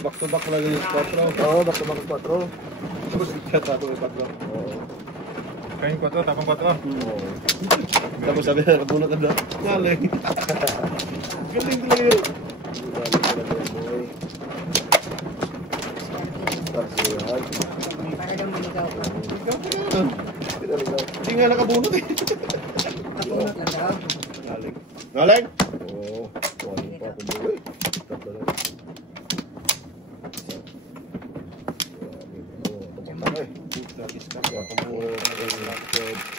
Back to back lagi yung 4. Oo, back to back 4. Tapos yung 4. Oo. Kain 4, tapang 4. Oo. Tapos sabi na, nabunot na doon. Galing. Galing talaga yun. Galing talaga yun, boy. Tarsihan. Para daw manigaw ko. Hindi nga nakabunot eh. Kapulot lang daw. Galing. Galing? Oo. Galing pa ako, boy. Tatlo na.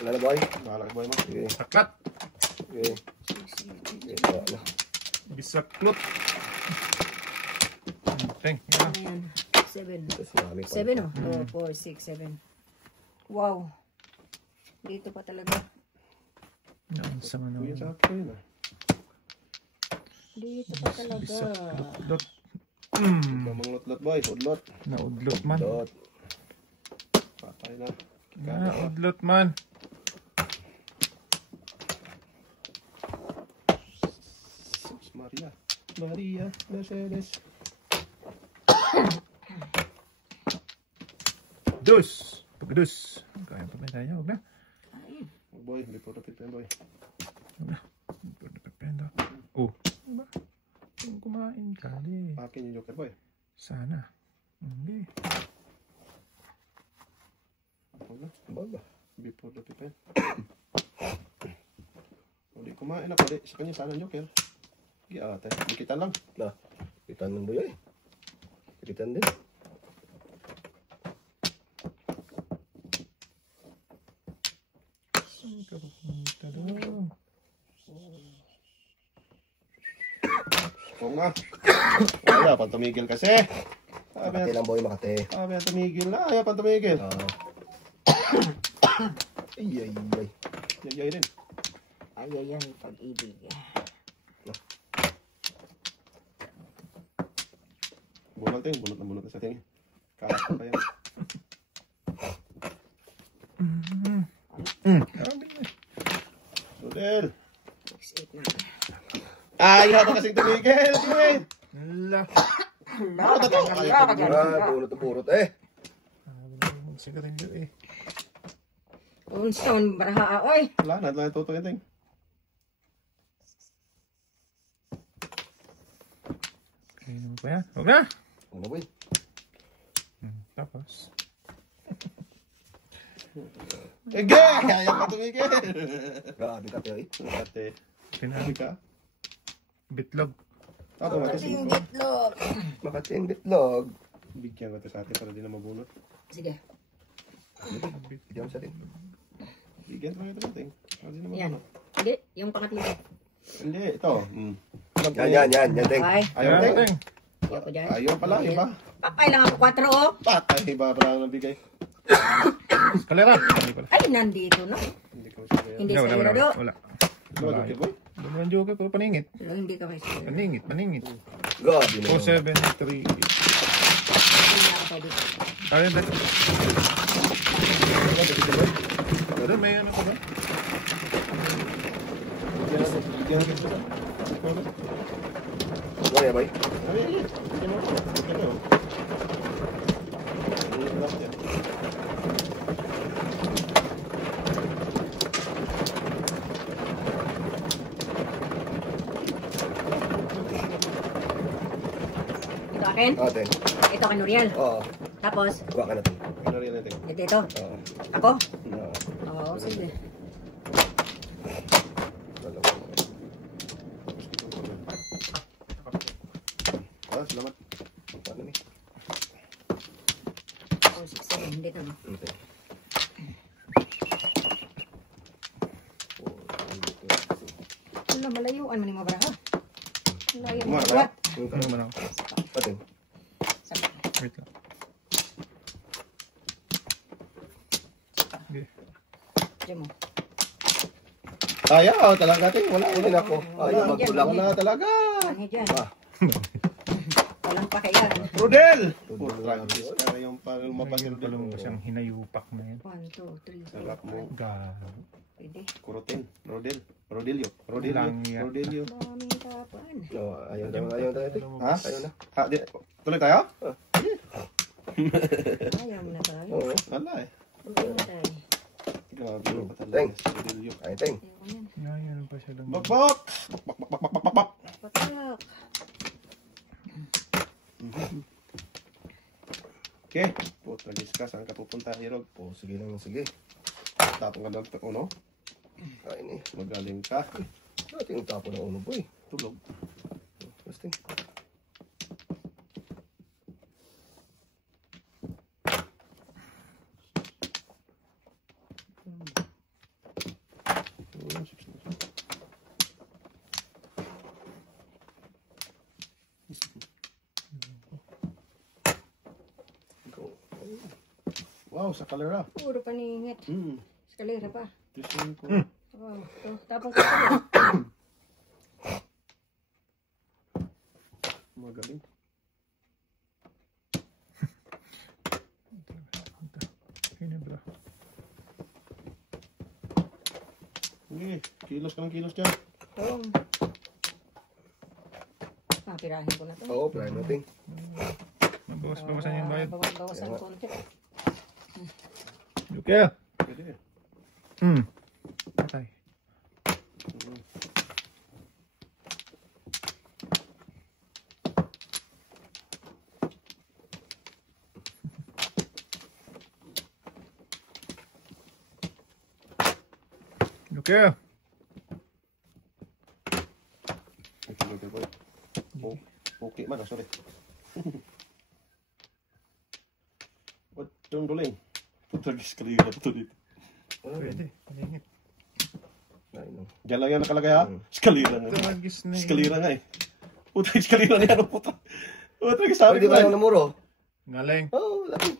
Wala na, boy. Bahala ka boy mo. Sige. Saklat. Sige. Sige, wala. Bisaklot. Teng. Ayan. 7. Tapos marami pa. 7 oh. 2, 4, 6, 7. Wow. Dito pa talaga. Yan sa mga Kuya sa akin yun ah. Dito pa talaga. bisaklot. Mga lot boy. Udlot. Naudlot man. Dot. Patay na. Naudlot man. Maria. Maria. Mercedes. Dus. Pagdus. Kaya pa ba tayo? Huwag na. Boy, hindi po napipin boy. Huwag na. Pagdependa. Oh. Diba? Kung kumain ka, di. Akin yung joker boy. Sana. Hindi. Wala. Baga. Before napipin. Hindi kumain ako. Di. Sa kanya sana joker. Sige ate. Dikitan lang. Lah. Kitan ng boy eh. Kitan din. Saan ka pupunta doon? Oo nga. Wala pang tumigil kasi. Makati lang, boy. Makati. Sabi na tumigil na. Ayaw pang tumigil. Oo. Ay, ay, ay. Yayay din. Ay, ayan. Pag-ibig. Bunot din. Bunot na sa tingin. Kalat pa yan. Rudel. 6, 8 na. Ayaw pa kasing tumigil. Tingin. La. Purot na purot eh. Sigarilyo eh. Unsaon baraha oy. Wala na. Wala na tutuin ting. Kaya naman pa yan. Huwag na. Ano, boy? Tapos. Ege! Ayaw pa tumigil. Grabe ka, Terry. Ate. Sinabi ka? Bitlog. Ako Kasi yung gitlog. Makati yung bitlog. Bigyan ko ito sa atin para di na mabunot. Sige. Bigyan mo sa atin. Bigyan ko ito natin. Para di na Yan. mabunot. Hindi. Yung pangatlo. Hindi. Ito. Yan, Teng. Ay. Ayaw Ayan, ting. Teng. Ayaw ko dyan. Ayaw pala. Iba. Papay lang ako 4 oh. Patay. Iba pala ang nabigay. Kalera. Hindi pala. Ay, nandito na. Hindi ko siya. Hindi Wala, sa wala, irado. wala. Wala. Okay boy. Dalawang joker ko. Paningit. Hindi ka kayo. Paningit. Paningit. Grabe na. 4, 7, 3, 8. Kaya ba? Pero may ano ka ba? Bigyan natin ito. Boy, boy. Ay. Bigyan mo. Bigyan mo. Last yan. Ito akin. Teng. Ito akin Nuriel. Oo. Tapos, Kuha ka na, Teng. Ano rin natin? ito. Oo. Ako? Oo. Oo, sige. Salamat. Paano ni? 4, 6, 7. Hindi na. Okay. Wala, malayuan man yung mga baraha. Malayo mo. Mga What? Ano man ako? Teng. Sabi. Wait lang. Okay. Diyan mo. Ayaw talaga ting. Wala. Uli na ako. Ayaw magkulang. Wala talaga. Ano dyan? Ah. Walang pakailan. Rudel! Rudel. Practice ka yung parang lumabas Mayroon yung pa lang Rudel. siyang hinayupak na yan. 1, 2, 3, 4, Sarap mo. Gago. Pwede. Kurutin. Rodelio. Langya. Rodelio. Daming tapan. No, ayaw tayo. Ha? Ayaw na. Ha? Tuloy tayo? Ayaw mo na tayo. Oo. Wala eh. Ayaw na tayo. Grabe mo pa talaga. Thanks. Rodelio. Ay, ting. Ayaw ko yan. Yan pa siya lang. Bakbak! Bakbak! Patak. Okay. Putra ka. Saan ka pupunta, Hirog? Oh, sige lang, sige. Tapong ka lang ito, uno. Ay, ni. Magaling ka. Ating tapo ng uno, boy. Tulog. Basta. Wow, sa kalera. Puro paningit. Eskalera pa. Tising ko. Wow. Ito, tapos ito. Magaling. Hinebra. Sige, kilos ka ng kilos dyan. Ito. Pirahin ko na ito. Oo, plan natin. Magbawas-bawasan yung bayad. Bawasan konti. Okay. Pwede. Patay. Okay. Okay man, sorry. What yung duling? Putagis kalira ito dito. Pwede. Palingit. Ay, no. Diyan lang yan nakalagay ha? Skalira nga. Tawagis na yun. Skalira nga eh. Putagis kalira na yan. Putagis sabi Pwede ko ba eh. yung namuro? Galing. Oo, laki.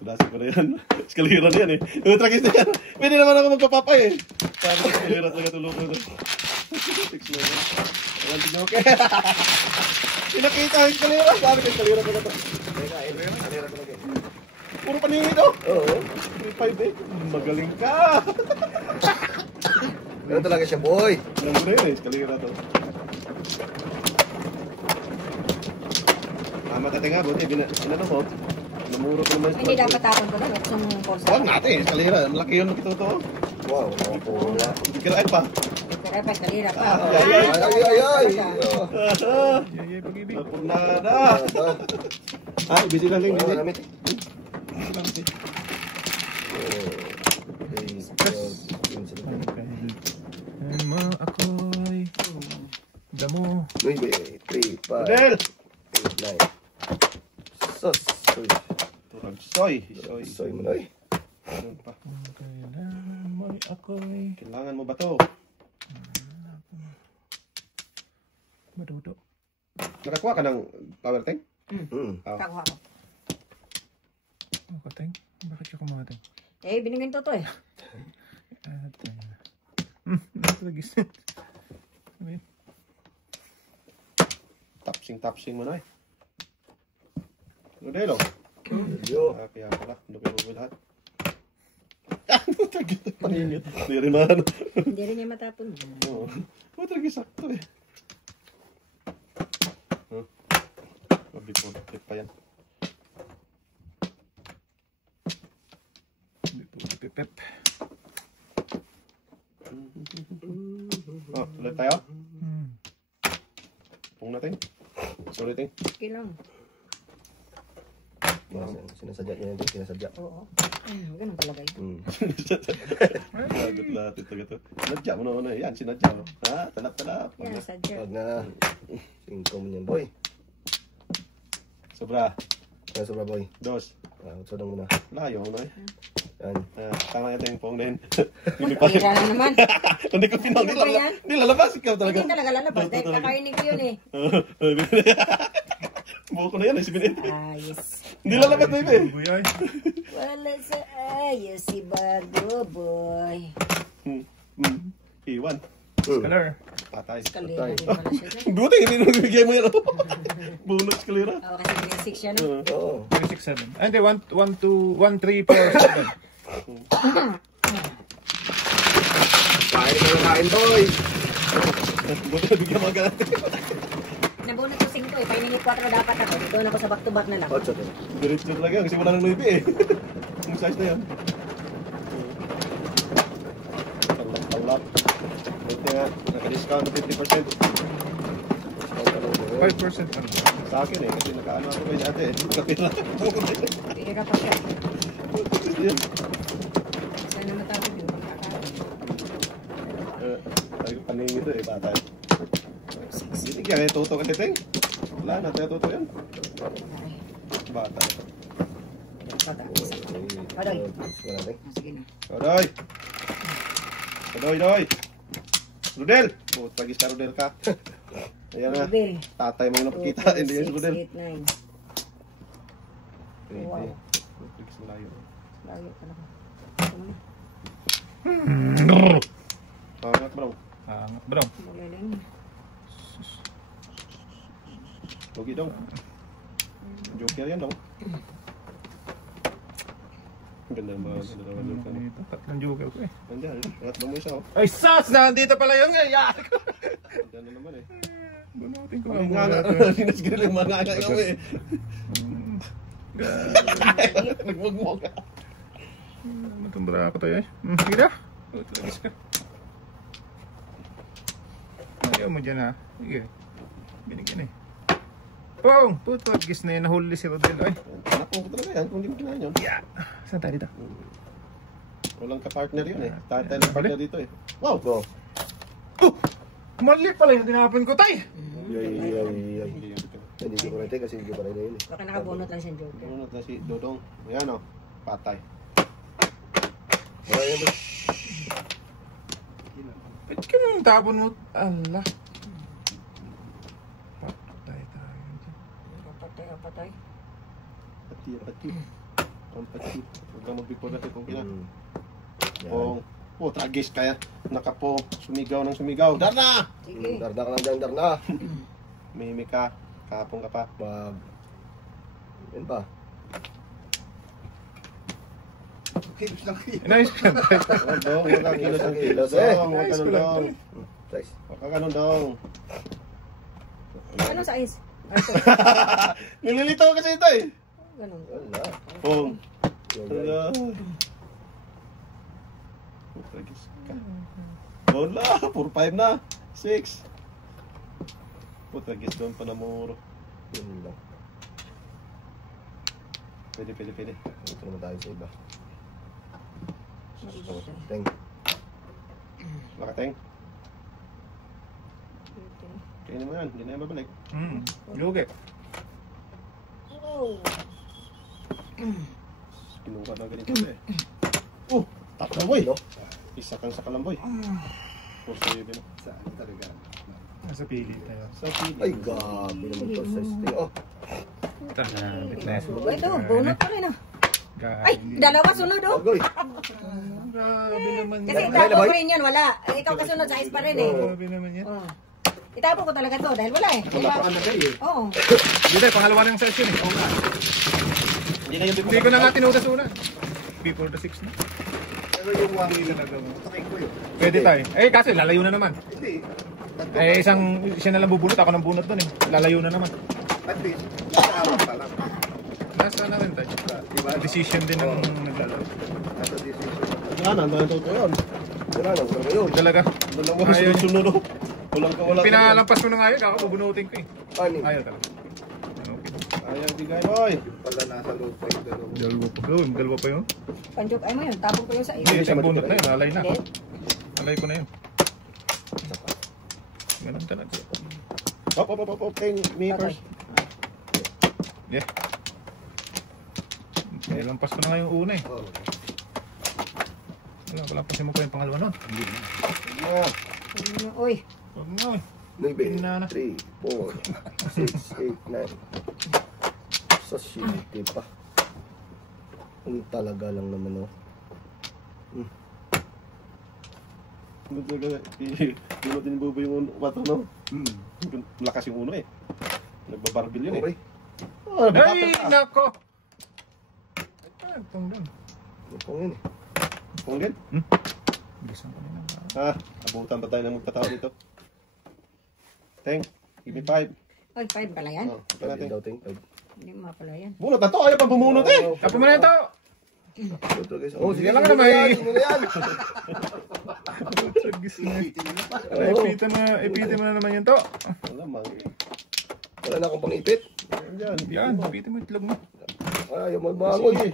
Tudasin ko na yan. Skalira na yan eh. Putagis na yan. Pwede naman ako magpapapay eh. Parang skalira talaga tulog ko. Six level. Ayan, tignan ko. Pinakita ang skalira. Sabi ko skalira talaga to. Teka, kalera talaga. Puro paningin to. Oo. 3-5 eh. Magaling ka. Ganun talaga siya, boy. Alam ko na yun eh. Skalira to. Matati nga, buti. Ano mo? Namuro ko naman. Hindi dapat tapon ko na. Yung pulsa. Huwag natin eh. Skalira. Malaki yun. Nakita to. Wow, nakapula. Kirain pa. Pero pa, eskalera pa. Ay. Yay, pag-ibig. Napunada. Ay, busy lang din. Busy. Maramit. Ano ako'y damo. 9, 3, 5, Del! 8, 9. Sos. Turag soy. Soy. Soy mo na eh. Ano pa? Kailangan mo'y ako'y Kailangan mo ba to? madudo. Nakakuha ka ng power tank? Kakuha ko. Ano ka, Teng? Bakit ka kumating? Eh, binigyan to eh. Natagis. Ano yun? Tapsing mo na eh. Rodelo. Yo. Kaya pala. Lupin mo lahat. Putagis na paningit. Hindi rin man. Hindi rin niya matapon. Oo. Putagis sakto eh. Before tip pa yan. Pipip. Oh, tuloy tayo. Pung natin. Sorry, ting. Okay lang. Sinasadya niya natin, sinasadya. Oo. Ganun talaga yun. Lagot lahat ito gato. Sinadya mo na. Yan, sinadya mo. Ha? Talap. Yan, sadya. Huwag na. 5 mo niyan, boy. Sobra. Kaya sobra, boy. Dos. Utsodong mo na. Layo mo na eh. Yan. Tama ito yung pong din. Hindi pa. Pira na naman. Hindi ko pinang. Hindi ba yan? Hindi lalabas. Ikaw talaga. Hindi talaga lalabas. Dahil kakainin ko yun eh. Buo ko na yan eh. 7 minutes. Ayos. Hindi lalabas, baby. Buyay. Wala sa ayos si Bago Boy. Iwan. Color. Patay. Kalera din pala siya dyan. Buti, hindi nung bigay mo yan. Bunot kalira. Oo, kasi grade 6 yan. Oo. 3, 6, 7. Ah, hindi. 1, 2, 1, 3, 4, 7. Kain, boy! Buti na bigyan mga ganun. Nabunot ko 5 eh. Pahingi 4 dapat ako. Doon ako sa back-to-back na lang. 8 din. Diretso talaga. Kasi wala ng 9 eh. Yung size na yan. Talap. Buti nga. Naka-discount na 50%. 5% lang. Sa akin eh. Kasi nakaano ako kayo dati eh. Nakapira. Hindi ka pa siya. Yan. Sana matapos yun. Magkakaroon. Ay, paningin ito eh. Bata. Hindi kaya tuto kasi ting. Wala na. Kaya tuto yan. Bata. Bata. Adoy. Sige na. Odoy! Odoy! Rodel! Oh, tagis ka Rodel ka. Ayan na. Rodel. Tatay mo yung napakita. Hindi yun si Rodel. 6, 8, 9. Wow. Fix mo layo. Layo talaga. Pangat bro. Angat bro. Magaling. Lugi daw. Joker yan daw. Ang ganda ba? Ang ganda naman joker. Ito, tatlong joker ko eh. Nandiyan. Angat mo isa oh. Ay, sus! Nandito pala yung ngayon! Nandiyan na naman eh. Bunutin ko Ang nga nga muna. nga. Sinasgrill yung mga nga nga eh. Nagmugmog ka. Matumbra ako tayo eh. Sige na. Lagis ka. Ayaw mo dyan ha. Sige. Ganyan eh. Pong! Putwag gis na yun. Nahuli si Rodel. Ay. Napo ko talaga yan. Kung hindi mo kinain yun. Yeah. Saan tayo dito? Walang ka-partner yun eh. Tatay ng partner dito eh. Wow! Go. Mali pala yung tinapon ko tayo. Yay. Hindi ko natin kasi hindi pa rin na yun eh. Baka nakabunot lang siyang joker. Ano na si Dodong? Ayan o. Patay. Wala yan, boy. Ba't ka nang tapon mo? Allah. Patay tayo dyan. Patay. Pati. Ang pati. Huwag kang mag-before natin kung kina. Yan. Pong. Oh, tragis kaya. Nakapo. Sumigaw ng sumigaw. Darna! Sige. Darda ka lang dyan, darda. Mimik ka. Kapong ka pa. Pag... Yan pa. Nice ka tayo. Huwag dong. Huwag kang kilos ng kilos. Kilos, eh. Huwag ka nun dong. Size. Huwag ka ganun dong. Ano size? Ito. Nililito kasi ito eh. Ganun. Wala. Pong. Yan, Wala. yan. Tragis ka. Wala. 4-5 na. 6. Tragis doon pa na muro. Yun lang. Pwede. Ito naman tayo sa iba. Mabigat eh. Teng. Makateng. Kainin mo yan. Hindi na yan babalik. Lugi. Oh. Kinuha na ganito eh. Oh! Tapos na boy! No? Isa kang sa kalamboy. 4-7 na. Saan talaga? Nasa pili tayo. Sa pili. Ay, gabi naman to. Size. Oh. Ito na. Ito, bunot pa rin ah. Ay, Ay, dalawa sunod oh. Agoy. grabe naman Kasi yan. itapo ko rin yan, wala. Eh, ikaw kasunod, size pa rin eh. Grabe naman yan. Oh. Itapo ko talaga to dahil wala eh. Wala pa ang nagay eh. Oo. Hindi tayo, pangalawa na yung session eh. Hindi na yung Hindi ko na nga tinudas una. Before the 6 na. Pero yung wangi na nagawa. Takay ko yun. Pwede tayo. Eh, kasi lalayo na naman. Hindi. Eh, siya na lang bubunot. Ako nang bunot doon eh. Lalayo na naman. At least, sa araw pa lang. Nasa na rin tayo. Diba? Decision din ng naglalaro. Nasa decision. Wala na, ang totoo yun. Wala na, wala ngayon. Talaga. Walang mo Ayaw niya. sunod oh. Walang ka wala. Pinalampas ko na nga yun. Ako bubunutin ko eh. Ani? Ayaw talaga. Okay. Ayaw bigay boy. Pala nasa loob pa yung dalawa. Dalawa pa yun. Panjok ay mo yun, tapon ko yung sa Hindi, iyo. isang bunot na yun. Alay na. Hindi. Alay ko na yun. Ganun talaga. Hop. Ting, me Patay. first. Yeah. Eh, lampas ko na nga yung una eh. Oh. Wala, palampasin mo pa yung pangalawa nun. Hindi na. Uy, Huwag mo eh. 9, Inana. 3, 4, 6, 8, 9. Sa city pa. Ang talaga lang naman oh. Bunot din bubo yung wato no. Lakas yung uno eh. Nagbabarbil yun Okay. eh. Oh, Ay, nako! Ay, pang doon. Ano pong yun eh. Kung din. Bisan ko na lang. Abutan pa tayo ng magtatawa dito. Teng, give me 5. Ay, 5 pala yan. Oh, ito natin. Daw, ting. Hindi mo pala yan. Bunot na to, ayaw pa bumunot eh. Tapo mo na ito! Oh, sige lang na may. Sige na yan. Ipitin mo na naman yun to. Alamang eh. Wala na akong pang-ipit. Yan, Yan, ipitin mo itlog mo. Ayaw magbangon. Sige.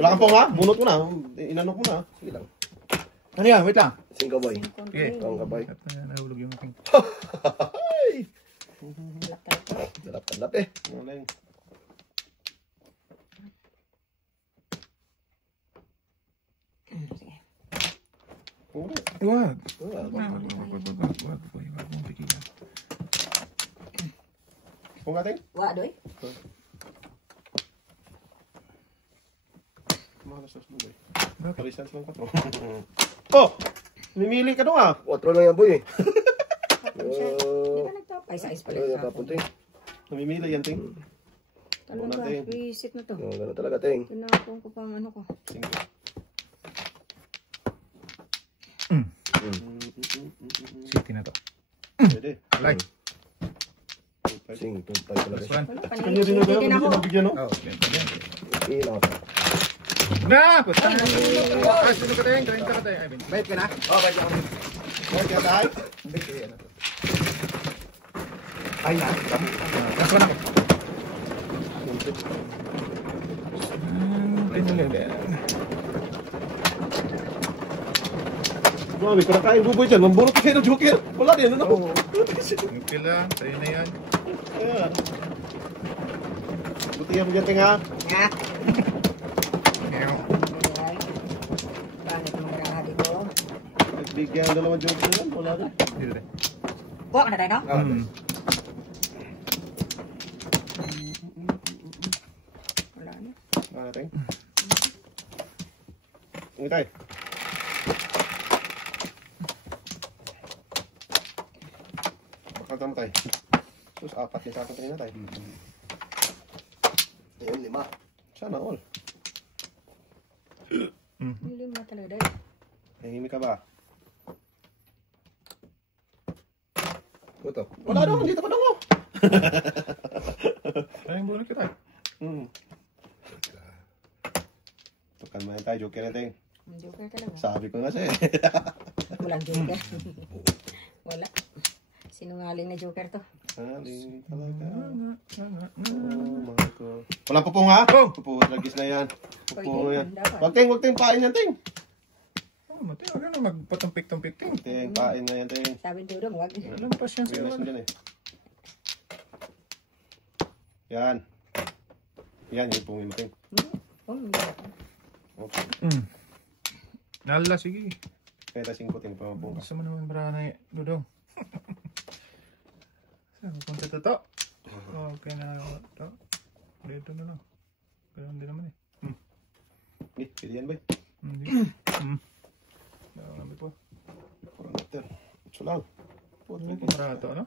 Wala kang po nga, bunot ko na. Inanok mo na. Sige lang. Ano yan? Wait lang. Singkaw boy. Sige. Ang kabay. At nahulog yung aking. Ay! Talap-talap. Talap-talap eh. Maling. Sige. Puri. Wag. Ah, Wag mong pigilan. Kung ating? Wa, doy. Malas sa suloy. Bakit? Parisans lang 4. Oh! Mimili ka doon ah. 4 lang yan boy eh. Tapos siya. Di ba nagtap? Ay, sa ice pala Ay, yung kapon ting. Namimili yan, Ting. Talaga, natin. visit na to. Gano'n talaga ting. Tinapon ko pang ano ko. 5. City na to. Pwede. Like. Sing, tumpay talaga Plus siya. 1. Wala pa Kanya din na ba? Hindi na ako. Nabigyan no? Oh, yan pa yan. Ilaw. Na! Puta na! Ah, sino ka tayo? 30 ka tayo. Bayad ka na? Oh, balik ako. Okay, tayo. Ay, na. Last one ako. Grabe, kung nakain buboy dyan, mambunot kayo ng joker. Wala din, ano? Okay lang. Tayo na yan. Ayan. Butihan mo dyan, Ting, ha? Ha? Meow. Ayan. Bakit mo na dito? Bigyan ang dalawang joker yan. Wala din. Dito tayo. Buwa ka na tayo, no? Wala na. Wala, Ting. Ini tayo. Bakal tama tayo. Sus, 4 yung sa akin kanina tayo. Ayun, 5. Sana all. Hindi mo talaga dahil. Nahihimik ka ba? Ito. Wala naman, dito pa daw. Ay, bulan kita. Tukan mo yan tayo, joker yan, Ting. Joker talaga. Sabi ko nga siya eh. Walang joker. Wala. Sinungaling na joker to. Haling talaga. Oh, mahal ko. Walang pupong ha? Pupo, lagis na yan. Pupo yan. Wag Ting, pain yan, Ting. Oh, mati, wala na magpatumpik-tumpik. Ting, pain na yan, Ting. Sabi ng Dudong, wag. Alam pa siya Bilas mo sa dyan eh. Yan. Yan, yung pungin mo, Ting. Oh, hindi ako. Okay. Nala, sige. Kaya 5 Ting, pamapong ka. Gusto mo naman marana Dudong. Saan punta to? Okay na ako to. Dito na lang. Pero hindi naman eh. Eh, pwede yan, bay. Hindi. Nakamit po. 4 meter. Ito lang. Ano po marato, ano?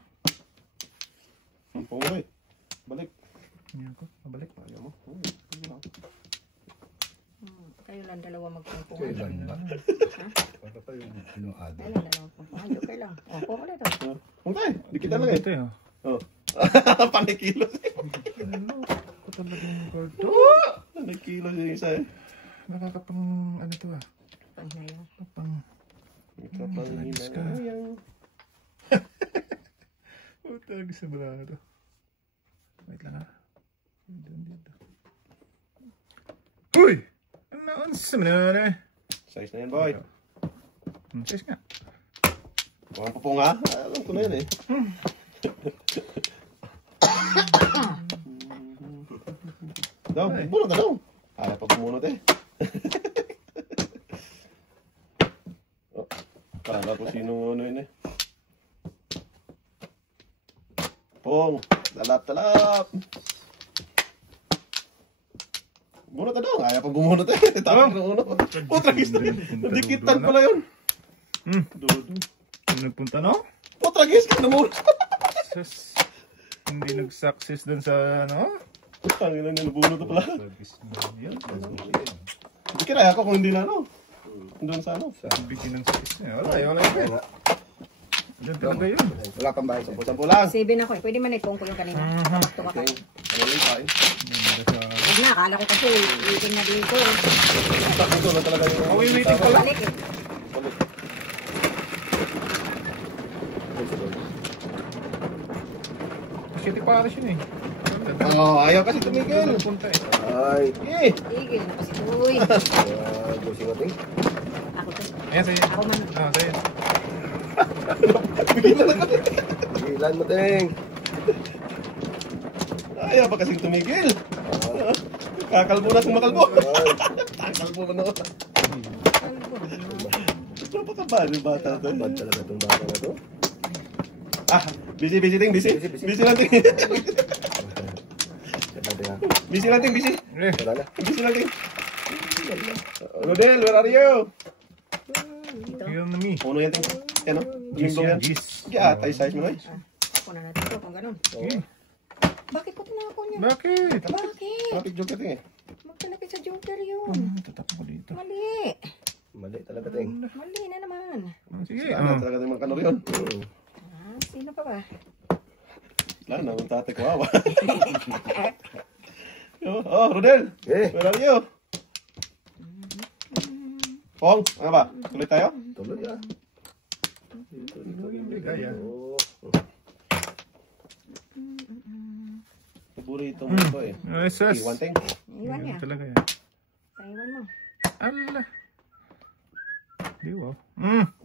Ang pungo eh. Balik. Hindi ako. Mabalik. Ayaw mo. Kayo lang dalawa magpumpungan. Kailan ba? Ha? Para pa yung sinuado. Kayo lang dalawa magpumpungan. Joker lang. O, po ulit o. Kung tayo, dikitan lang eh. Ito eh. Oh. Panikilos eh. Ano? Ako talaga yung gold to. Panikilos yung isa eh. Nakakapang ano to ah. Panginayaw. Kapang... Kapanghinayang. Oh, talaga sa balado. Wait lang ah. Dito. Uy! Ano ang samanan eh? Size na yan, boy. Size nga. Huwag pupong ha. Alam ko na yan eh. Daw, bunot na daw. Ayaw pa pumunot eh. Oh, kala ko sino ano yun eh. Pong, talap. Bunot na daw. Ayaw pa bumunot eh. Tama ko uno. Oh, tragis na. Dikitan pala yun. Dudo. Ano nagpunta no? Oh, tragis ka na muna. Sus. Hindi nag-success dun sa ano? Tangin na nabunot na pala. Yan. Hindi kinaya ako kung hindi na ano. Doon sa ano? Bigyan ng 6. Wala Wala yun. nga. Doon talaga yun. Wala pang bahay. Sampo lang. 7 ako eh. Pwede man ipong ko yung kanina. Ito ka pa. Ano yung kain? Huwag na, akala ko kasi iitin na dito. Ito na talaga yung... Oh, waiting pala. Balik eh. City Paris yun eh. Oh, ayaw kasi tumigil. Punta eh. Ay. Eh! Tigil na kasi. Uy. Ay, gusto ko ting. Ako to. Ayan sa'yo. Ako man. Ah, sa'yo. Ilan mo ting. Ayaw ba kasing tumigil? Kakalbo na kung makalbo. Ay. Kakalbo mo na. Kalbo. Napakabad yung bata to. Bad talaga itong bata na to. Ah, busy ting, busy. Busy. Busy lang ting. Busy lang ting, busy. Eh, Wala na. Busy lang ting. Rodel, where are you? yun na mi. Puno yan ting. Yan o. Gis Limbong yan, yan. gis. Yeah, tayo size mo na. Ako na natin ito kung ganun. Eh, Bakit ko tinapon yun? bakit? Bakit? Kapit joke ting eh. Magkalapit sa joker yun. Tatak ko dito. Mali. Mali talaga ting. Mali na naman. Sige, Ano talaga yung mga kanor yun? Sino pa ba? Wala na, ang tate ko awa. Oh, Rodel. Eh, Where are you? Pong, ano ba? Tuloy tayo? tuloy ah. Gaya. Oh. Paborito mo ito eh. Ay, sas. Iwan ting. Iwan niya. Yun talaga yan. Taiwan mo. Ala. Di wow.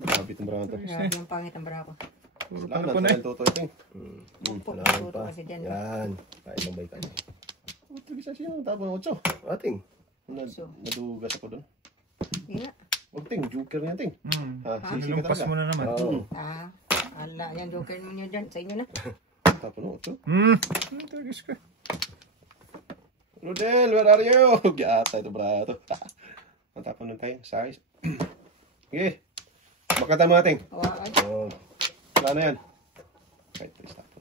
Kapit ang brato. Grabe yung pangit ang brako. Puro Wala pala po na, na eh. sa tuto ting. Salamat Puto pa. kasi dyan. Yan. Kain ng bay ka niya. Ito bisa siya, tapos 8. Ating. Nadugas ako doon. Hindi nga. Huwag ting, joker niya ting. Ah, sisi ka Lumpas talaga. mo na naman. Oo. Ala, yan joker mo nyo dyan. Sa inyo na. Tapos no, 8. Tagais ka. Rodel, where are you? Gyata ito brato. Matapon nun tayo, size. Sige. Makata mo natin. Hawakan. Oh. Wala na yan. Kahit please tapon.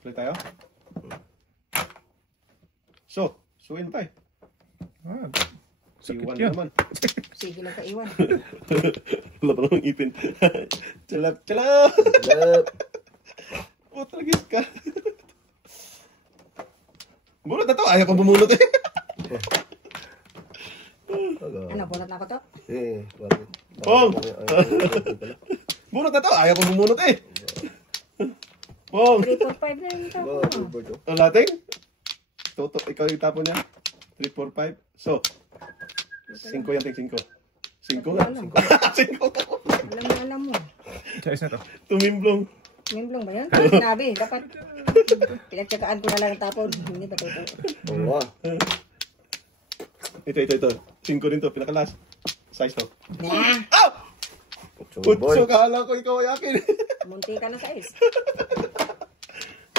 Tuloy tayo. So, suin tayo. Ah, sakit Iwan yan. naman. Sige lang ka iwan. Wala pa namang ipin. Chalap, chalap! Lep. Oh, talagis ka. Bunot na to. Ayaw pang bumunot eh. Ano, bunot na ako to? Eh, bakit? Pong! Pala. Bunot na to. Ayaw pang bumunot eh. Pong! 3, 4, 5 na yun ito. Ba, Gilbert, oh. Ang lating? Toto, ikaw yung tapon niya. 3, 4, 5. So, 5 yan, ting 5. 5 nga. 5 ko. Alam mo. Size na to. Tumimblong. Nimblong ba yun? Sinabi, dapat pinagtsagaan ko na lang ang tapon. Hindi ba ito? Oo ah. Ito. 5 rin to, pinakalas. Size to. Nah! Ow! Utso, boy. Utso, kala ko ikaw ay akin. Munti ka na sa is.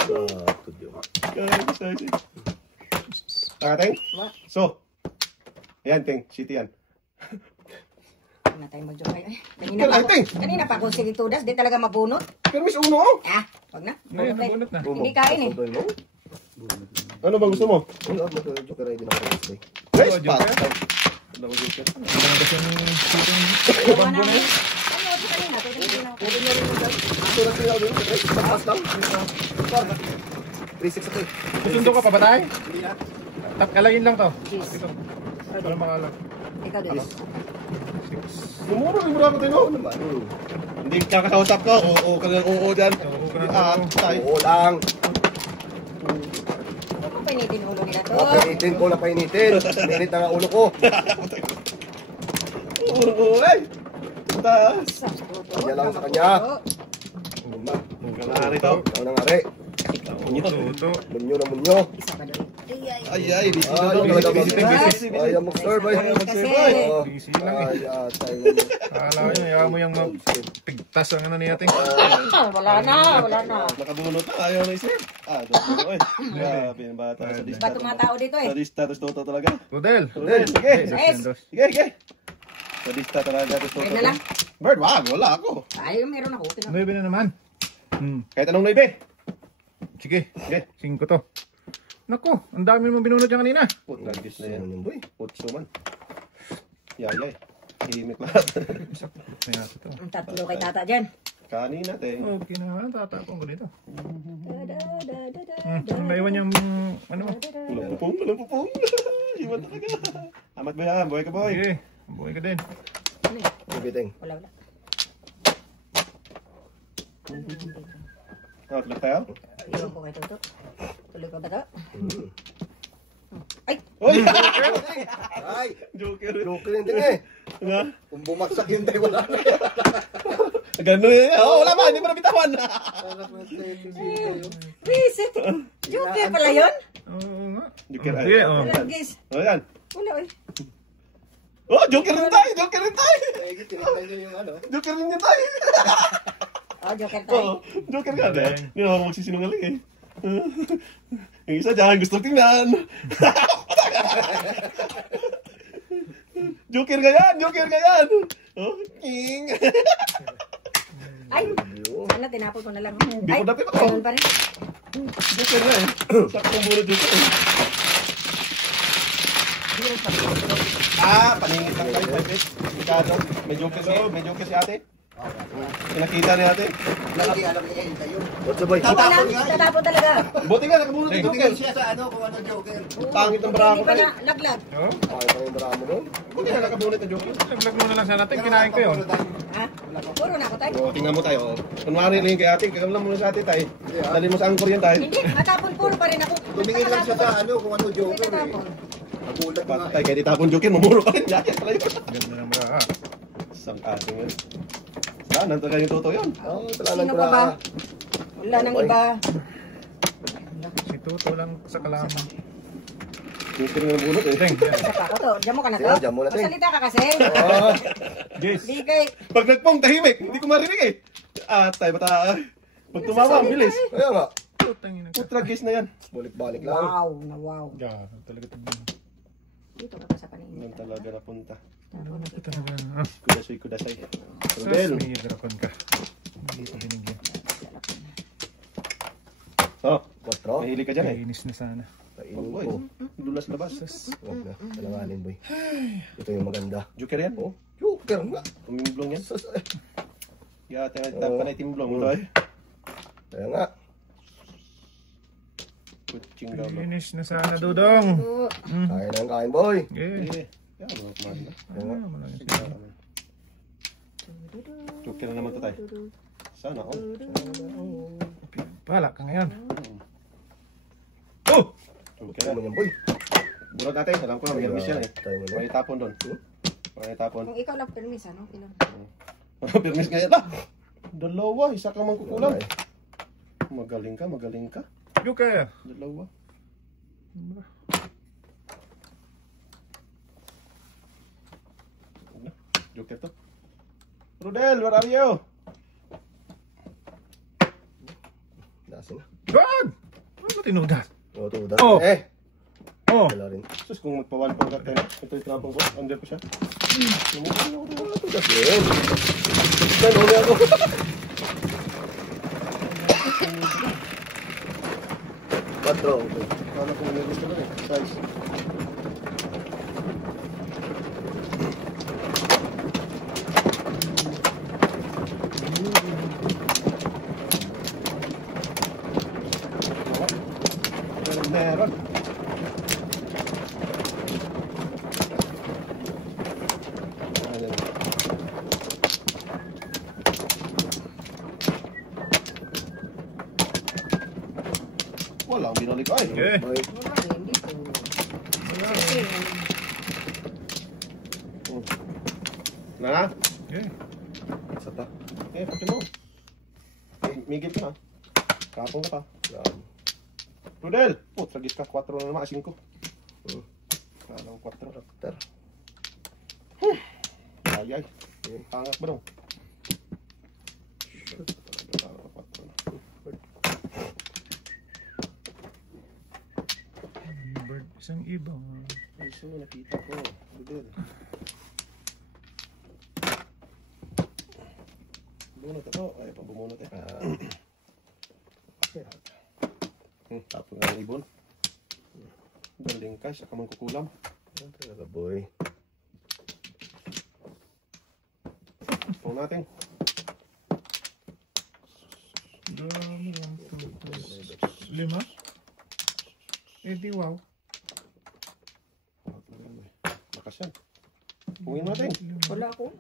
Ah, tudyo. Kala ko size eh. Takating? Wa, So, ayan, ting. City yan. na tayo mag-joke. Ay, Kanina pa ako sige tudas, di talaga mabunot. Pero miss uno oh. Ah, wag na. Ngayon, Bunot nabunot na. Hindi kain eh. Sabay mo? Ano bang gusto mo? Ano, mag-joker ay din ako display. Nice Joker? pass. Ano ko dito? Ano ba kasi yung shooting? Iwan na. Ano, ito kanina. Pwede mo din ako. Pwede niya rin mag- Ito na sila doon. Pass lang. 3-6 ako eh. Susundo ka pa ba tayo? Hindi na. Alayin lang to. Cheese. Ito. Para makalag. Ikaw din. Gumuro, gumuro ako tayo. Naman. Hindi kakakausap ka. Oo ka lang, oo dyan. Oo ka na. Ah, tayo. Oo lang. Ano pa initin ulo nila to? Painitin ko na painitin. Mainit na nga ulo ko. Oo, ay. Taas. Kanya lang sa kanya. Ang kanari to. Ikaw na nga re. Ito. Munyo na munyo. Isa pa doon. Ay, busy Ay, na talaga daw. Busy, busy. Ayaw mag-serve ay. Kasi, Oh. Busy lang eh. Ay, tayo mo. Akala ko yun, ayaw mo yung pigtas ang ano niya ting. wala na. Nakabunot na, ayaw na isip. Doon eh. Grabe yung bata sa Ba dista. itong mga tao dito eh? Sa dista, tapos toto talaga. Rodel. Rodel, sige. Yes. Sige. Sa dista talaga, tapos toto. Ayun na lang. Bird, wala ako. Ay, meron ako. Tingnan. 9 na naman. Kahit anong naibe. Sige. Sige. 5 to. Nako, ang dami naman binunod yan kanina. Put, nagis na yan. Ano yung boy? Putso man. Yayay. Himik lahat. Isa pa. May natin ito. Ang tatlo kay tata dyan. Kanin natin. Okay na, tatapon ko dito. Da, da, da, da, Naiwan yung, ano, Walang pupong, walang pupong. Iwan talaga. Amat ba yan? Buhay ka, boy. sige, buhay ka din. Ano yun? Bibiting. Wala, wala. Tulog tayo? Iwan ko kay Toto. Tuloy ka ba to? Ay! Uy! Ay! Joker. Joker yung tingin eh. Nga? Kung bumagsak yun tayo, wala na. Ganun eh. Oo, wala ba? Hindi mo nabitawan. Reset! Joker pala yun? Oo nga. Joker. Sige, oh. Wala, guys. O yan. Wala, eh. Oh, Joker rin tayo! Joker rin tayo! Eh, tinatay nyo yung ano. Joker rin niya tayo! Oh, Joker Oo, tayo. Joker ka na. Hindi naman ako magsisinungaling eh. Yung isa dyan, gusto tingnan. Joker ka yan! Joker ka yan! Oh, king! Ay! Sana tinapon ko na lang. Hindi Ay, ko dapit ako. ganun pa rin. Joker na eh. Saktong muna Joker eh. Paningit lang tayo, Pepes. Mikado. May Joker si ate. Pinakita ni ate. What's the boy? Tatapon talaga. Buti nga, nakabunod yung Joker. siya sa ano kung ano Joker. Pangit ng bravo Hindi pa tayo. na, laglag. Oh, Ay, pa yung drama doon. Buti nga, nakabunod yung Joker. nag-vlog muna lang sa natin, kinain ko yun. Ha? Puro na ako tayo. O, tingnan mo tayo. Oh. Kunwari lang yung kay ate, kagalam mo sa ate tayo. Dali mo sa angkor yan tayo. Hindi, matapon puro pa rin ako. Tumingin lang siya sa ano kung ano Hindi Joker eh. tatapon. Nagulat na nga Patay, kaya di tapon Joker, mamuro pa rin. Jacket pala yun. Ganda ng bra. Isang ating yun. Saan? Nantaga yung totoo yun. Oo, talagang Sino pa ba? Wala nang iba. Si Tuto lang sa kalaman. Joker nga nabunod eh. Teng, yan. Isa pa ako to. Diyan mo ka na to. Sige, diyan mo na, Ting. Magsalita ka kasi. Oh, yes. Hindi kay... Pag nagpong tahimik, hindi ko marinig eh. Atay, bata. Pag tumama, ang bilis. Kaya nga. Putang ina ka. Putragis na yan. Balik-balik lang. Wow, na wow. Yeah, talaga ito. Dito ka pa sa paningin. Yan talaga napunta. Ito talaga. Ah, Kudasay, kudasay. sus, Rubel. may hidrakon ka. Hindi ko binigyan. Oh, Quatro. mahilig ka dyan eh. Kainis na sana. Kainin Oh, boy. ko. Dulas labas. Huwag na. Talanganin, boy. Ito yung maganda. Joker yan. Oh, Joker nga. Tumimblong yan. Sus, Yata na timblong mo tayo. Kaya nga. Kutsing daw. Kainis na sana, Dudong. Oo. Kain na ang kain, boy. Yeah. Eh, yan, mga kumain na. Ah, malaki siya. Joker na naman to tayo. Sana all. Pala ka ngayon. Oh! Joker Kaya mo yan. yan, boy. Bunot natin. Alam ko na, may herbis yan eh. Tayo mo na. May tapon doon. May tapon. Kung ikaw lang permis, ano? Okay lang. Permis ngayon lang. Dalawa, isa ka man kukulang. Ay, Magaling ka, magaling ka. Joker! Dalawa. Joker to. Rodel, where are you? Lasin na. God! Ano tinudan? O, tuda. Oh. Eh, Oh! wala rin. Sus, kung magpawal pa agad tayo na. Ito yung trapong ko. Under ko siya. Tuda din. Yan, uli ako. Quatro. Kala ko may gusto lang eh. Size. Meron. Ayan. Wala akong binalik ay. Okay. Boy. Wala, hindi ko. Kasi, Na? Okay. Isa pa. Eh, pati mo. Eh, migil ka na. Kapong ka pa. Yan. Rudel! Oh, tragis ka. 4 na naman. 5. Kalang 4. After. Ay, ay. Pangat ba dong? Bird, isang iba. Ay, so, nakita ko. Rudel. Bumunot ako. Ay, pabumunot eh. Tapos nga ang ibon. Galing ka. Siya ka man kukulam. Yan talaga, boy. Tingnan natin. Dami, 5. Eh di wow. Lakas yan. Pungin natin. Wala ako.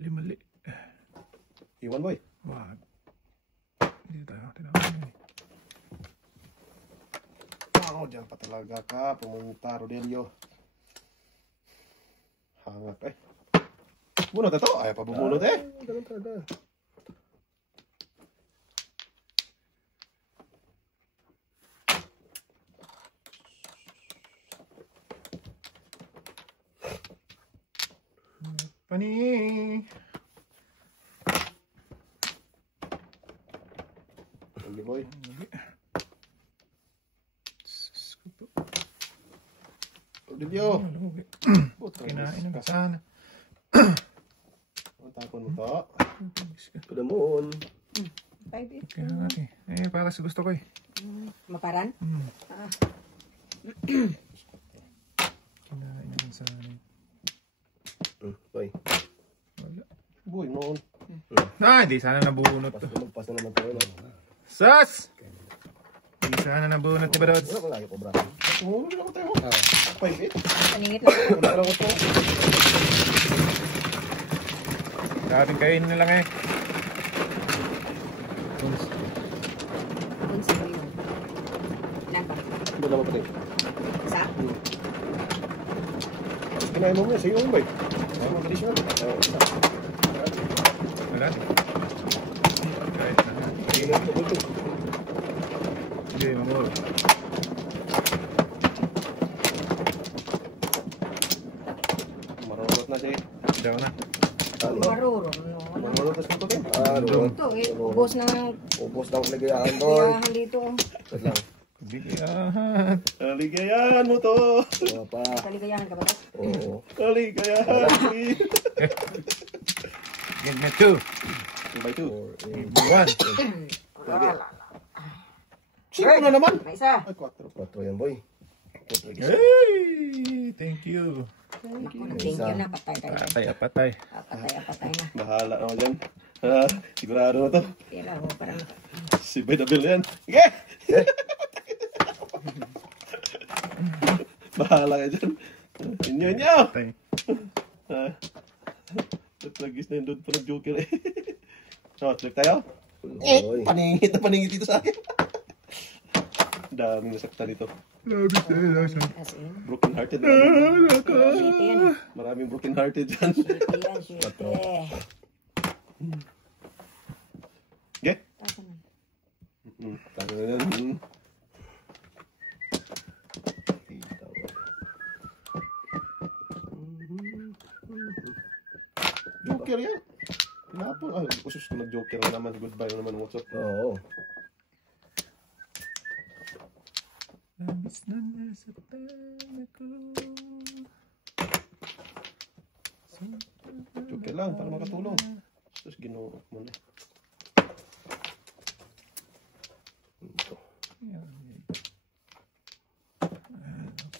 Limali. Iwan boy. Wag. Hindi tayo. Tinawag. Ako dyan pa talaga ka. Pumunta Rodelio. Hangat eh. Bunot ito. Ayaw pa bumunot eh. Ganun talaga. Pani. Hindi boy. Rodelio. Kinain na sana. Tapon mo to. To the moon. 5 Kaya natin. Eh, para sa gusto ko eh. Maparan? Ah. Kinain na sana. Boy. Wala. Boy, noon. Hindi sana nabunot to. Magpas na naman tayo. Sas! Hindi sana nabunot ni Barods. Wala kong layo ko, bro. Tumulong lang tayo. 5-8. Paningit lang ako. Wala lang ko to. Dating kainin na lang eh. Bunsi mo yun. Ilan pa? Hindi naman pati. Isa? Kinain mo mo. Sa'yo mo boy. Ang traditional. Wala. Kahit na. Hindi, mamuro. Marunot na siya. Daw na. Maruro. Marunot na siya ito din. Doon. Ito eh. Ubos ng Ubos na akong ligayahan, boy. kayahan dito. Wait lang. Bigayahan. Kaligayahan mo to. Wala pa. Kaligayahan ka ba? Oo. Kaligayahan. Get me 2. 2x2. 1. Sino na naman? May isa. Ay, 4. 4 yan, boy. Hey! Thank you. Thank you na. Patay tayo. Patay. Patay na. Bahala naman dyan. Sigurado na to. Pero parang Si Bedabil yan. Sige! Bahala ka dyan. Inyo! Patay. Nagplagis na yung doon pa ng Joker eh. So, trip tayo? Boy. Paningit na paningit dito sa akin. Daming nasaktan dito. as in. Broken hearted. Shitty yan. Maraming broken hearted dyan. Shitty yan. Shitty. Okay? Tapos na. Tago na yan. Joker yan. Tinapon. Ay, usus ko nag-joker na naman. Goodbye na naman. What's up? Oo. Labis na nasaktan ako. Joker lang para makatulong. Tapos ginoo mo na.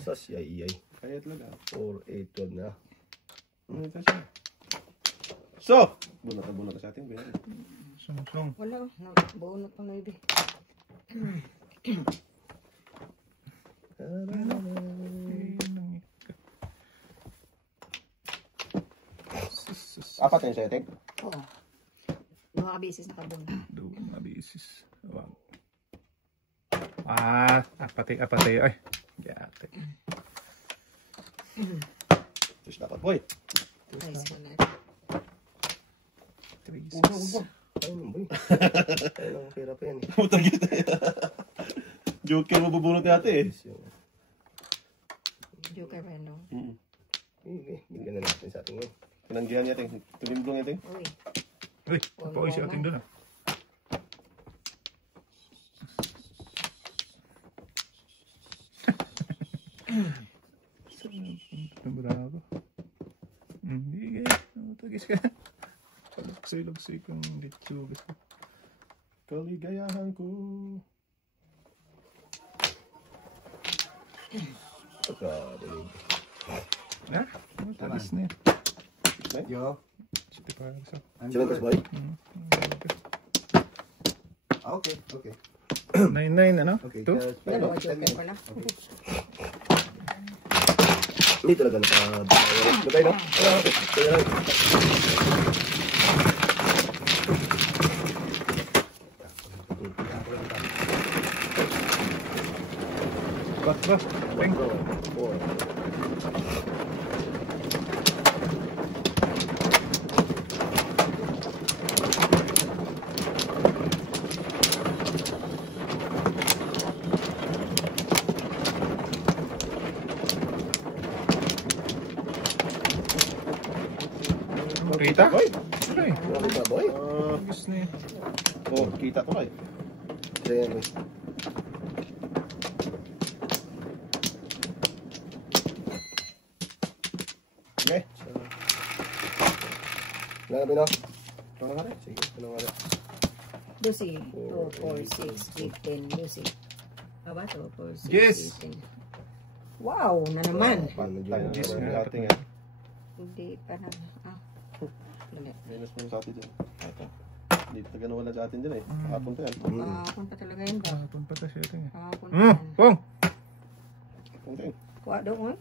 Sas, yay. Kaya talaga. 4, 8, 12 na. Ano ito siya? So! Bunot na sa ating bayan. Sungsong. Wala. Buo na pang naibi. Apat yung setting. Oo. Mga abisis na kabong. Doon mabisis. Wag. Apatay. Ay. Gate. Terus dapat boy. Nice mo na. Ubo. Ayun, boy. Ayun ang pera pa yan eh. Putang gita. Joker mabubunot ni ate eh. Joker pa yan, no? Bigyan na natin sa ating ngayon. Pinanggihan niya ting. Tulimblong niya ting. Uy. Uy, papoy si ating doon ah. Bravo. Hindi ka. Tagis ka. Lugsoy kung dito gusto. Kaligayahan ko. Pagkadilig. Ha? Talis na yan. Yo. Sige pa sa. Silentos boy? Okay, okay. 9-9 ano? Okay, 2? Ano, joker ko na. Hindi talaga Lagay no? Kaya lang. Ba. Bang. 4. Kita? Boy. Ay, Grabe ka boy. gusto na yan. Oh, kita ko na eh. Kaya boy. Okay. Wala na Pino? Ito na nga rin. Sige, ano nga rin. Lucy, 2, 4, 6, 8, 10. Lucy. Aba, 2, 4, 6, Yes. 8, 10. Wow, na naman. Pantay na Yes, naman nga. yung ating eh. Hindi pa na. Dali. Minus mo sa atin dyan. Ito. Hindi talaga nawala sa atin dyan eh. Kahapon to yan. Kahapon pa talaga yun ba? Kahapon pa ta siya ito. Kahapon pa Hmm, yan. Pong! Kahapon to yan. Kuha daw mo eh.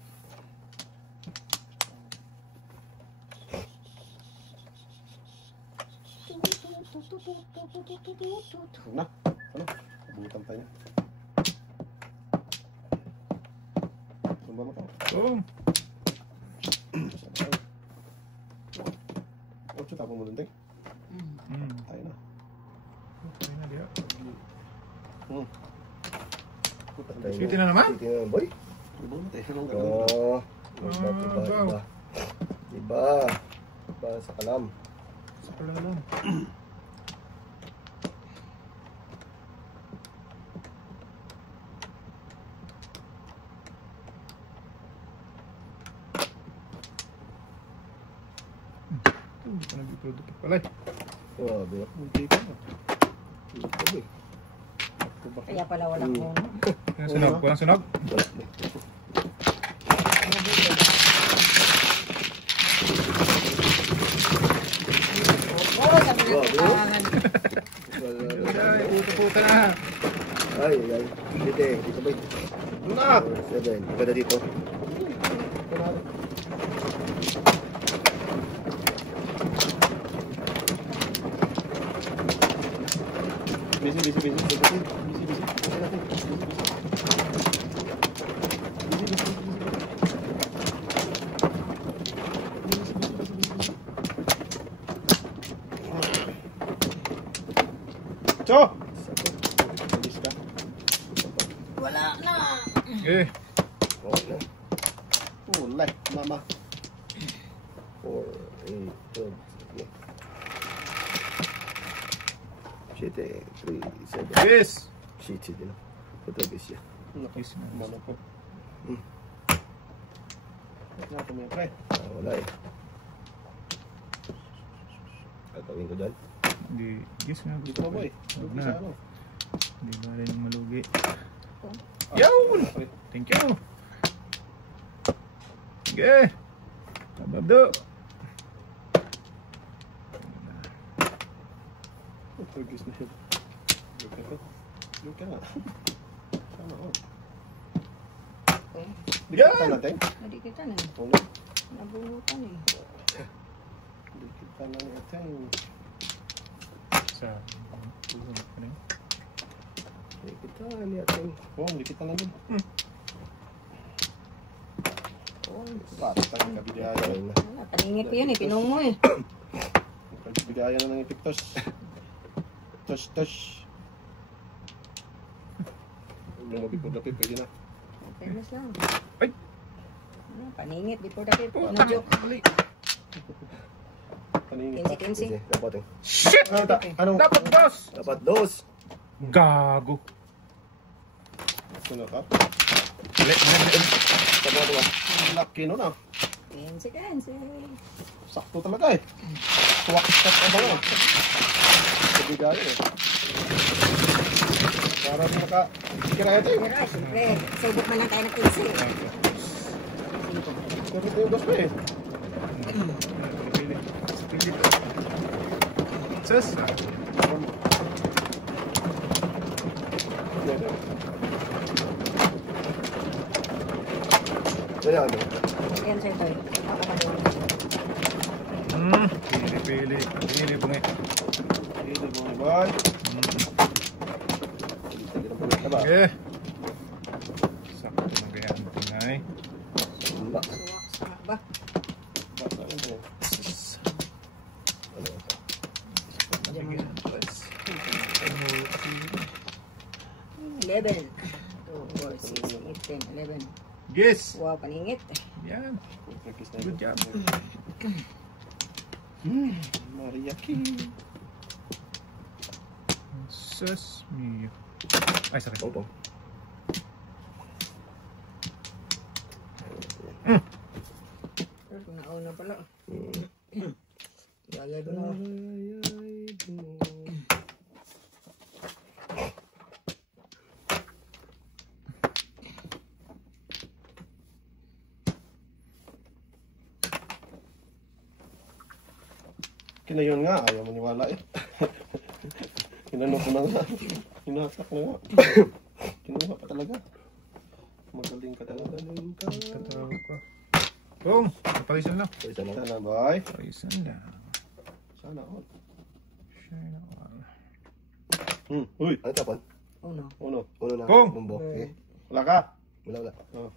Huwag na. Ano? Abutan tayo. Sumba mo ka. Pong! Ocho, tapon mo dun, Ting. Hmm, Tayo na. okay na diya. Patay City na naman? City na naman boy. Ibo na tayo. Anong gagawin? Oh. wow. Iba. Iba sa kalam. Sa pala lang. Hindi pa nag-product pala eh. Grabe. Hindi ka na. Grabe. Kaya pala walang mo. Walang sunog, walang sunog. Wala. Oh, sabi na Wow, tangan. Wala. Ay, puta-puta na. Ay, ay. Dito boy. Na! 7. Ganda dito. Busy. Cho! Bilis ka. Wala na. Eh, Okay na. Ulay, mama. 4, 8, 12. Sige. 7, 3, 7. yes! Shit, na. Putagis siya. Yes, ma'am. Mano ko. Wala ko may pre. Wala eh. Gagawin ko dyan. Hindi, yes nga. Dito mo boy. Huwag Lugi sa na. ano. Hindi ba rin malugi. Ah, Yun! okay. Thank you! Sige! Ababdo! Pagkis na yun. Look ka na. Sana oh. Dikitan natin. Hindi kita na. Ano? Nabulutan eh. Dikitan na natin. Sa... Ano yun? Kita niya ating. Oh, dikitan na din. Oh, bata ang kabigaya. Gagawin na. Wala, paningit ko yun eh. Pinong mo eh. Kabigaya na ng epiktos. Tosh. Huwag mo mabipod-lapit, pwede na. Fairness lang. Ay! Paningit before the people. No joke. Paningin pa. 15. Sige, dapat eh. Shit! Anong? Dapat boss! Dapat dos. Gago! Sunod ka? Dapat ba? Laki nun ah. 15. Sakto talaga eh. Swak-stop ka ba nga? Kabigayan eh. Para makakira ito eh. Pero siyempre, subok man lang tayo ng 15. Pero ito yung gas pa eh. Sus. Wala ano. Ayan sa'yo ito eh. Pili. Pili bungi. Dito mga boy. Okay. Sakto na kaya ang tingay. Wala. Suwak ba? Basta ito. Diyan mo. 11. 2, 4, 6, 8, 10, 11. Yes. Wow, paningit. Yan. Practice na Good ito. job. Mariaki. Sus. Mio. Ay, sakit. Ito. Nauna pala. Yaya doon ako. Kinayon nga, ayaw maniwala eh. Kinano ko na nga. Hinasak na nga. Kinuha pa talaga. Magaling ka talaga. Tatawag ko. Boom. Napawisan lang. Isa na. Sana boy. Napawisan lang. Sana all. Shine all. Uy. Ano tapon? Uno. Uno. Uno na. Boom. Bumbo. Okay. Wala ka. Wala. Oh.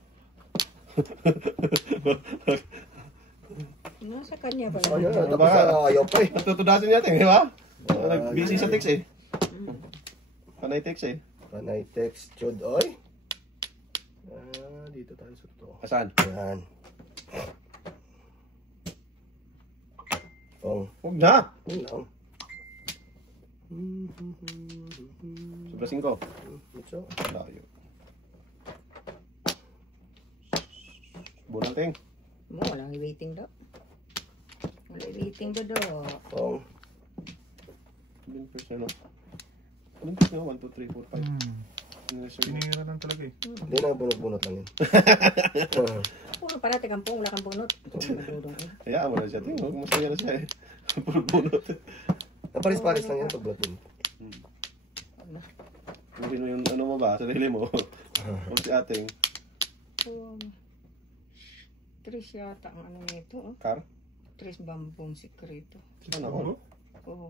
Nasa kanya pa Oh, lang. yun. Tapos ayaw pa eh. Natutudasin natin, di ba? Nag-busy sa text eh. Panay text eh. Panay text. Chod, oy. Dito tayo sa totoo. Asan? Yan. Oh. Huwag na. Yun lang. Sobra 5. Ito. Layo. Bunang ting. Mo, walang i-waiting daw. Wala i-waiting daw. Oh. 7% no? 1, 2, 3, 4, 5. Pinira lang talaga eh. Hindi na, bunot-bunot lang yun. Puro parati kampong, wala kang bunot. Kaya mo na siya. Ting, huwag masaya na siya eh. Puro-bunot. Paris-paris lang yan pag bunot-bunot. Kung sino yung ano mo ba, sarili mo. Huwag si ating. Tris yata ang ano nito. Oh. Car. Tris bambong sikreto. Ano ako? Oo.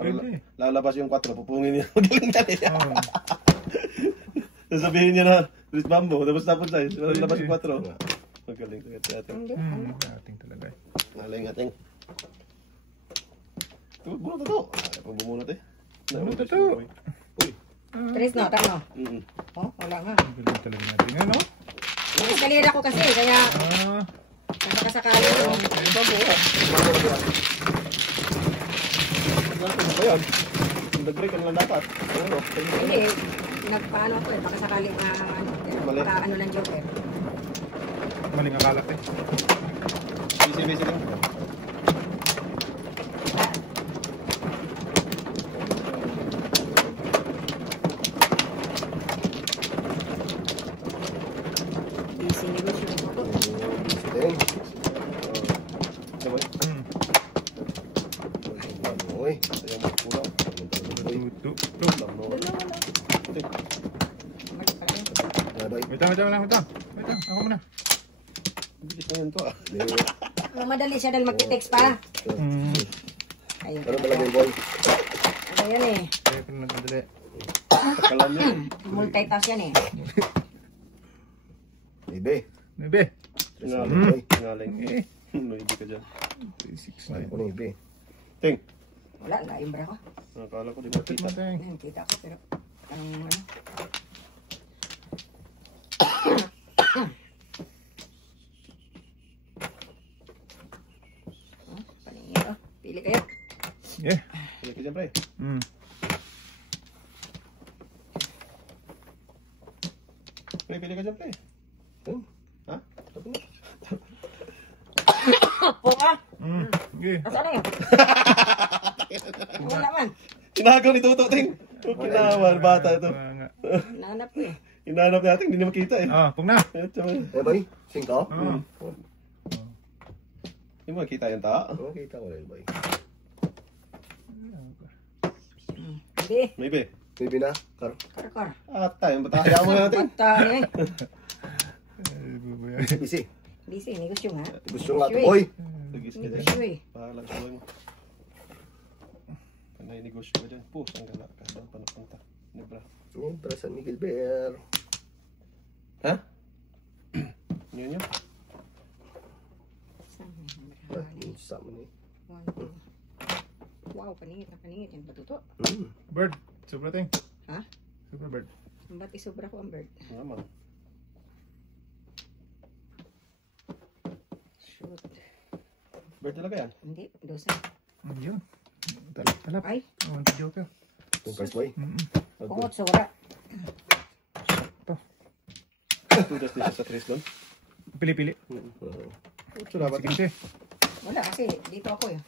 Para Pwede. lalabas yung 4, pupungin niya. Magaling na niya. Oh. Sasabihin niya na, Chris Bambo, tapos size. Lalabas yung 4. Magaling si ating. Hindi. Ating talaga eh. Naling ating. Bunot na to. Ay, pag bumunot eh. Bunot na to. Uy. Tris no, tama. Mm-mm. Oh, wala nga. Ang galing talaga natin. Ano? Yung kalira ko kasi, kaya nakasakali ko. Bambo ah. Ano ba yan? Nag-break ka nalang dapat. Ano? Hindi, nagpaano ko eh, baka sakali Mali. ano lang joker. Maling akala eh. Busy lang. Busy negosyo ko. Then, Diba? uy. Kaya mo kulang. Tutu. Bambo. Nadoy. Wait lang. Ako muna. Bilis na yan to ah. Madali siya dahil magti-text pa. Ayun. Ano ba lagay boy? Ano yan eh. Kaya pa na madali. Takalan yan. Multitask yan eh. Ibe. Nebe. Ngaling. Ngaling. Eh. Hindi ka dyan. 369. Ano ibe? Ting. Wala, naimbra ko. Nakakala ko di ba Bakit kita. mo tayo? Ayun, kita ko pero anong ano. Paningin oh. Pili kayo. Yeah. Pili ka dyan pre. Pre, pili ka dyan pre. Hmm? Ha? Po ka. Sige. Asa na yun? Wala man. Tinagaw ni Tuto, ting. Kinaman, bata ito. Nahanap ko eh. Hinahanap natin, hindi na makita eh. Pug na. Ito man. Eh, boy? 5? Hindi mo makita yung ta. Oo, kita ko rin, boy. Hindi. Maybe. Maybe na, Karo. Kar. Ata, yung bataya mo natin. Bata eh. Busy. Busy, negosyo nga. Gusto nga, boy. Lagis ka dyan. Negosyo eh. Bahala sa buhay mo. Panay negosyo ka dyan. Pus, ang gala ka. Doon pa napunta. Nebra. Yan, para San Miguel Bear. Ha? Yun yun? Ah, yung sama na eh. Wow, paningit na paningit. Yung batuto. Bird. Super ting. Ha? Super bird. Ba't isobra ko ang bird? Naman. Shoot. Bird talaga yan. Hindi, dosa. Yun. Talap. Ay, Joker. Yung first boy. kungot sobra. Tudas din siya sa tres doon. Pili-pili. Ito dapat. Sige. Wala kasi, dito ako eh.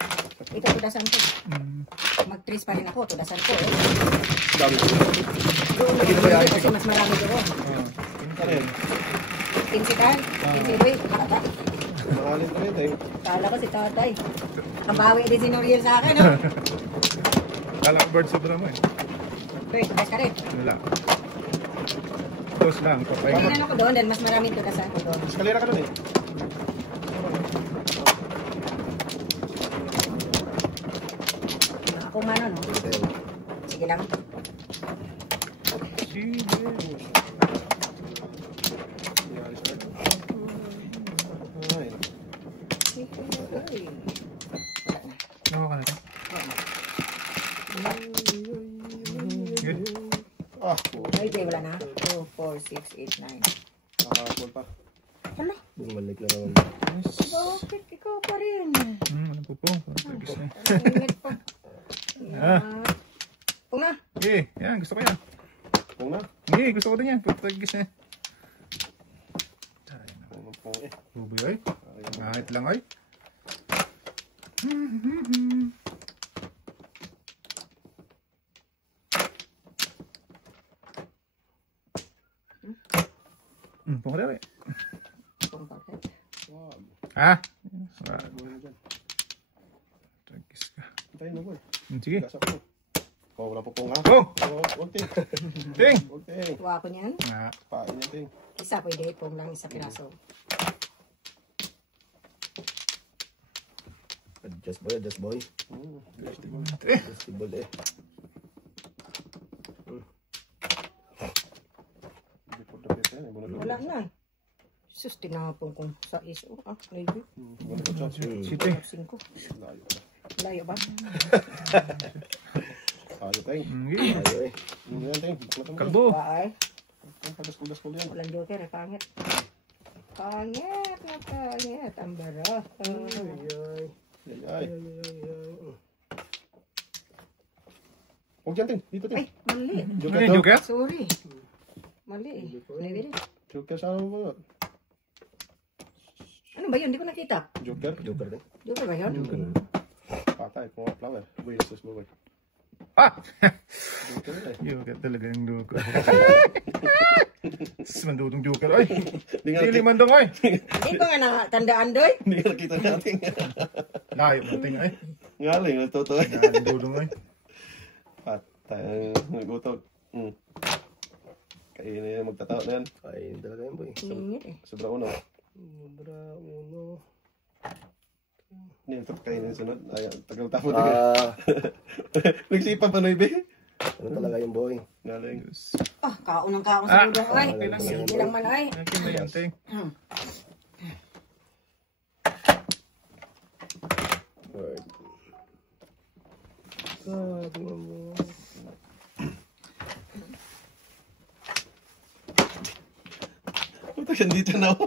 Ito, tudasan ko. Mag-trace pa rin ako, tudasan ko eh. Dami ko. Doon, kasi mas marami doon. Ano yun? 15 kan? 15 boy. Mahalin ka rin tayo. Kala ko si tatay. Kabawi din si Noriel sa akin, no? Kala ko bird sobra mo eh. Bird, tudas ka rin. Wala. Close lang. Papay. Tingnan ako doon, dahil mas marami tudasan ko doon. Eskalera ka doon eh. Ako mano, no? Sige lang. Sige. Ay. Nakuha ka na ito. Good. Ah, Ay, di, wala na. 2, 4, 6, 8, 9. nakakabol pa. Hala, Bumalik na naman. bakit ikaw pa rin? Ano po po? Pagkis na. Ingat pa. Kung na. Sige. Yan. Gusto ko yan. Kung na. Sige. Gusto ko din yan. Pagkis na. Kung eh. Buboy ay. Kahit lang ay. Pungkot daw eh. Kung bakit? Wag. Ha? Buhay mo dyan. Pagkis ka. Antayin mo boy. Sige. Gasap mo. Oh, wala po pong ha. Oh! Huwag ting. Ting! Huwag ting. Tuwa ko niyan. Nga. Pain yan ting. Isa pwede, pong lang isa piraso. Adjust boy, adjust boy. Eh. Adjustable eh. Before the best yan. Bunod Wala na. Sus, tinapon kong sa iso. Ah, maybe. Bunod ko chance. Site. 5. Layo pa. Layo ba? Ayo ting. Sige. Ayo eh. Yan ting. Buklat mo. Kalbo. Baay. Pagas-pagas yan. Walang joker eh, pangit. Pangit na pangit. Ang bara. Ay, Ay. Huwag dyan ting. Dito ting. Ay, mali. Joker Ano daw. Joker? Sorry. Mali eh. Maybe rin. Joker sa ano mo. Ano ba yun? Hindi ko nakita. Joker. Joker din. Joker ba yun? Patay. Kung flower. Uy, Jesus mo boy. Ah! Joker eh. Joker talaga yung Joker. Mandutong Joker. Ay! Hindi nga Dili man dong ay! Hindi ko nga nakatandaan doy. Hindi nga nakita natin. Layo natin ay. Ngaling. Totoo eh. Nandudong ay. Patay. Nagutok. Kainin yung magtatawa na yan. Ay, talaga yan boy. Singit eh. Sobra uno. Sobra uno. Hindi, ito kainin sunod. Ay, tagal tapo. Nagsipa pa na ibe. Ano talaga yung boy? Ngaling. Ah, kaunang kaon sa dudong ay. okay lang. Sige lang man ay. Akin na yan, ting. Word. Sabi mo. Puta yan dito na ako.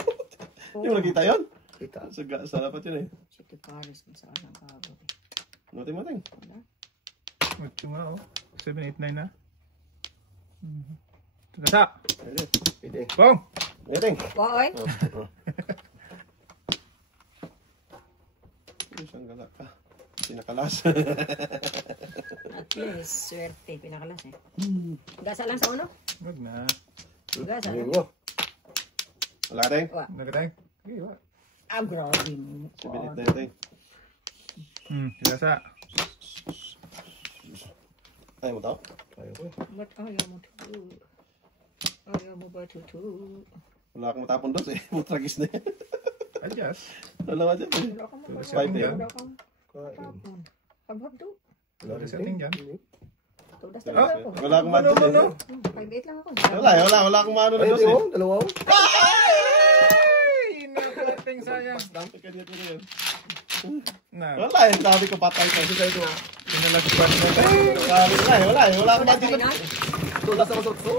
Hindi mo nakita yun? Kita. Sa dapat yun eh. City Paris kung saan ang kabot. Noting mo ting. Wala. Macho nga oh. 7, 8, 9 na. Tagasa! Ayun. Pwede. Bong! Ayun ting. Wow ay. Isang gala ka. Pinakalas. At least, swerte. Pinakalas eh. Gasa lang sa uno. Wag na. Gasa Ayun lang. mo. Wala ka, Teng? Wa. Nagatay. Okay, wa. Ah, grabe mo. Sibilit na yun, Teng. Gasa. Ayaw mo tao? Ayaw ko eh. Ba't ayaw mo to? Ayaw mo ba to? Wala akong matapon doon eh. Putragis na yan. Adjust. Wala ka dyan eh. Wala kang Wala matapon. siya tingnan. Wala kang Kain. matapon. Habhab to. Wala Wala rin sa ating dyan. Tudas Wala, talaga ako. wala akong matapon Ano? eh. 5'8 lang ako. Wala akong maano na Ayun, doon eh. oh, dalawa oh. Ay! Nakalating sayang. Dami ka dito na yan. Na. Wala eh. Sabi ko patay ka. Ito nga. Pinalagpan na. Wala eh. Wala akong Tudas matapon. tayo na. Tulas ako sa utso.